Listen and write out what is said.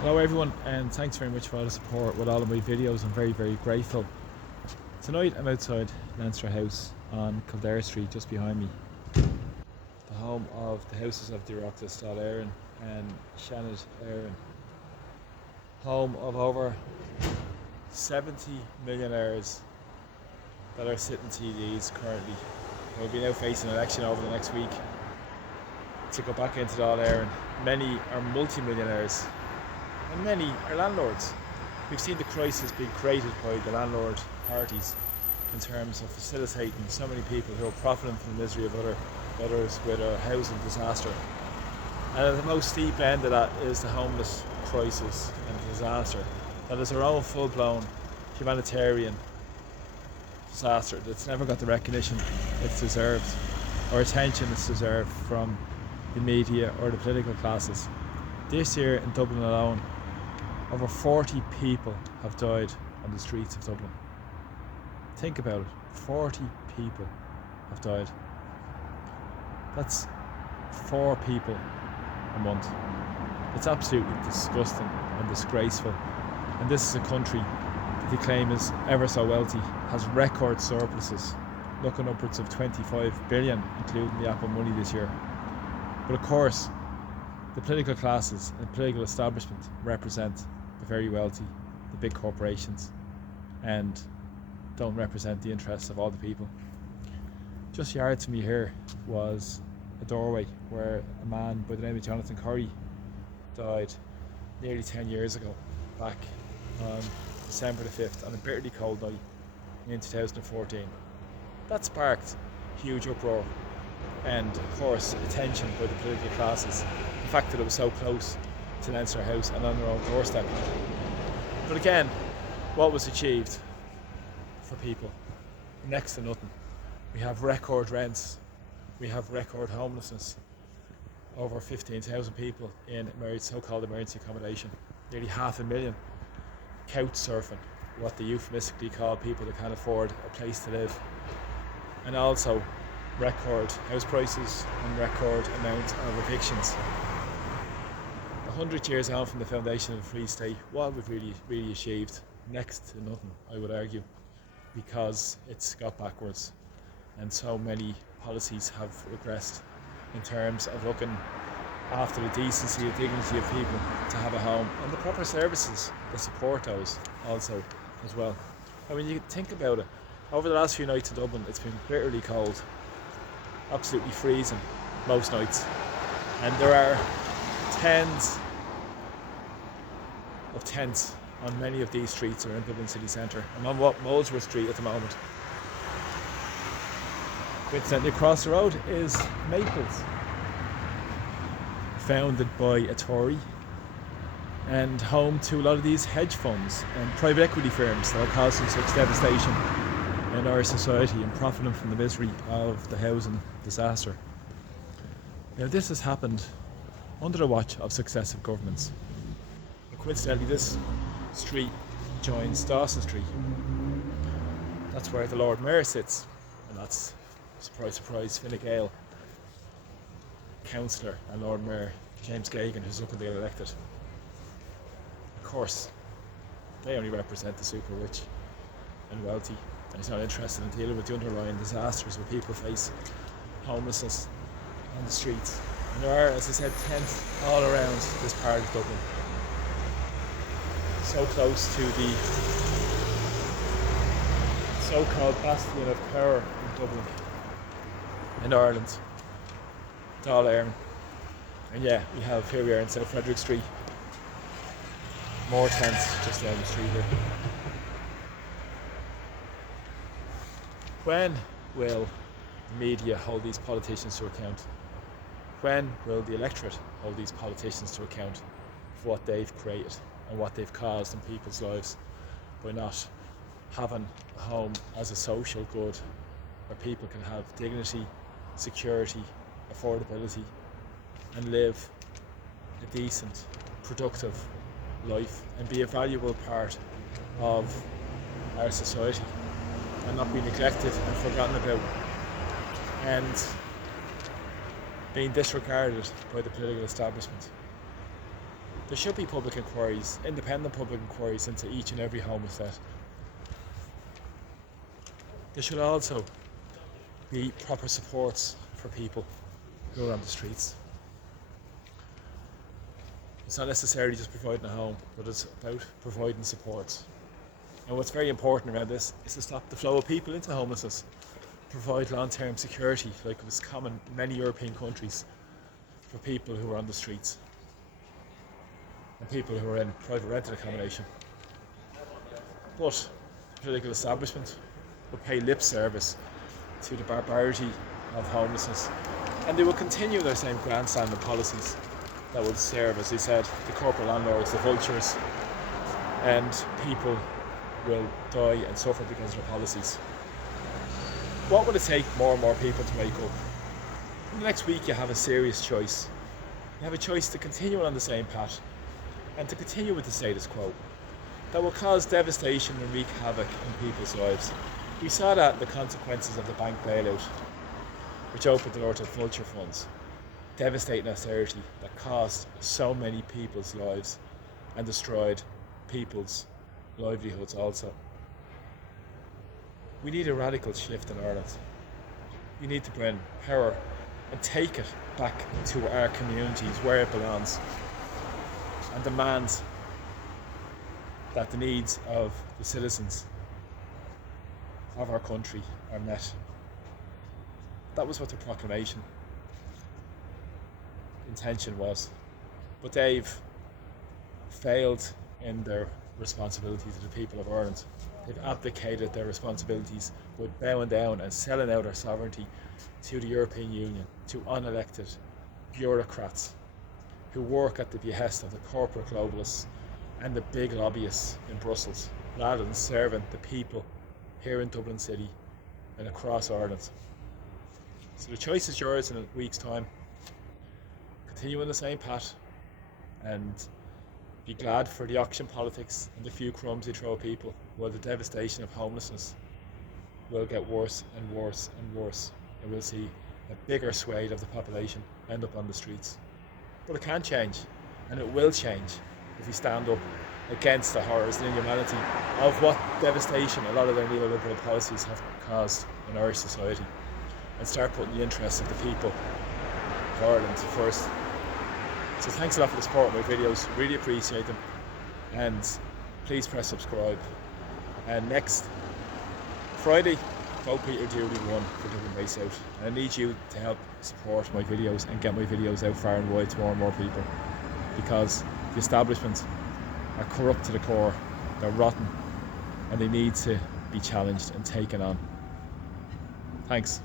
Hello everyone, and thanks very much for all the support with all of my videos. I'm very grateful. Tonight I'm outside Leinster House on Kildare Street, just behind me, the home of the houses of the Oireachtas Dáil Éireann and Shannon Éireann, home of over 70 millionaires that are sitting TDs currently. We'll be now facing an election over the next week to go back into Dáil Éireann. Many are multi-millionaires and many are landlords. We've seen the crisis being created by the landlord parties in terms of facilitating so many people who are profiting from the misery of others with a housing disaster. And at the most steep end of that is the homeless crisis and disaster. That is our own full-blown humanitarian disaster that's never got the recognition it's deserved or attention it's deserved from the media or the political classes. This year in Dublin alone, over 40 people have died on the streets of Dublin. Think about it, 40 people have died. That's 4 people a month. It's absolutely disgusting and disgraceful. And this is a country that they claim is ever so wealthy, has record surpluses, looking upwards of 25 billion, including the Apple money this year. But of course, the political classes and political establishment represent the very wealthy, the big corporations, and don't represent the interests of all the people. Just yards from me here was a doorway where a man by the name of Jonathan Curry died nearly 10 years ago, back on December the 5th, on a bitterly cold night in 2014. That sparked huge uproar and, of course, attention by the political classes. The fact that it was so close to Leinster House and on their own doorstep. But again, what was achieved for people? Next to nothing. We have record rents, we have record homelessness, over 15,000 people in so-called emergency accommodation, nearly 500,000 couch surfing, what they euphemistically call people that can't afford a place to live, and also record house prices and record amount of evictions. 100 years on from the foundation of the Free State, what we've really achieved? Next to nothing, I would argue, because it's got backwards and so many policies have regressed in terms of looking after the decency and dignity of people to have a home and the proper services that support those also as well. I mean, you think about it, over the last few nights in Dublin it's been bitterly cold, absolutely freezing most nights, and there are tens of tents on many of these streets around Dublin city centre. I'm on Molesworth Street at the moment. Coincidentally, across the road is Maples, founded by a Tory and home to a lot of these hedge funds and private equity firms that are causing such devastation in our society and profiting from the misery of the housing disaster. Now, this has happened under the watch of successive governments. Coincidentally, this street joins Dawson Street. That's where the Lord Mayor sits, and that's, surprise, Fine Gael, Councillor and Lord Mayor James Gagan, who's looking to get elected. Of course, they only represent the super rich and wealthy, and he's not interested in dealing with the underlying disasters where people face homelessness on the streets. And there are, as I said, tents all around this part of Dublin, so close to the so-called bastion of power in Dublin, in Ireland, Dáil Éireann. And yeah, here we are in South Frederick Street, more tents just down the street here. When will the media hold these politicians to account? When will the electorate hold these politicians to account for what they've created and what they've caused in people's lives by not having a home as a social good where people can have dignity, security, affordability, and live a decent, productive life and be a valuable part of our society and not be neglected and forgotten about and being disregarded by the political establishment? There should be public inquiries, independent public inquiries into each and every homeless death. There should also be proper supports for people who are on the streets. It's not necessarily just providing a home, but it's about providing supports. And what's very important around this is to stop the flow of people into homelessness, provide long-term security like it was common in many European countries for people who are on the streets and people who are in private rented accommodation. But the political establishment will pay lip service to the barbarity of homelessness, and they will continue their same grandstanding policies that will serve, as they said, the corporate landlords, the vultures, and people will die and suffer because of their policies. What will it take more and more people to wake up? In the next week you have a serious choice. You have a choice to continue on the same path and to continue with the status quo that will cause devastation and wreak havoc in people's lives. We saw that in the consequences of the bank bailout, which opened the door to vulture funds, devastating austerity that cost so many people's lives and destroyed people's livelihoods also. We need a radical shift in Ireland. We need to bring power and take it back to our communities where it belongs and demand that the needs of the citizens of our country are met. That was what the proclamation intention was. But they've failed in their responsibility to the people of Ireland. They've abdicated their responsibilities with bowing down and selling out our sovereignty to the European Union, to unelected bureaucrats who work at the behest of the corporate globalists and the big lobbyists in Brussels, rather than serving the people here in Dublin City and across Ireland. So the choice is yours in a week's time. Continue on the same path and be glad for the auction politics and the few crumbs they throw at people, while the devastation of homelessness will get worse and worse and worse, and we'll see a bigger swathe of the population end up on the streets. But it can change, and it will change if we stand up against the horrors and inhumanity of what devastation a lot of their neoliberal policies have caused in Irish society, and start putting the interests of the people of Ireland first. So thanks a lot for the support of my videos, really appreciate them, and please press subscribe. And next Friday, vote Peter Dooley 1 for Dublin Base Out. And I need you to help support my videos and get my videos out far and wide to more and more people, because the establishment are corrupt to the core, they're rotten, and they need to be challenged and taken on. Thanks.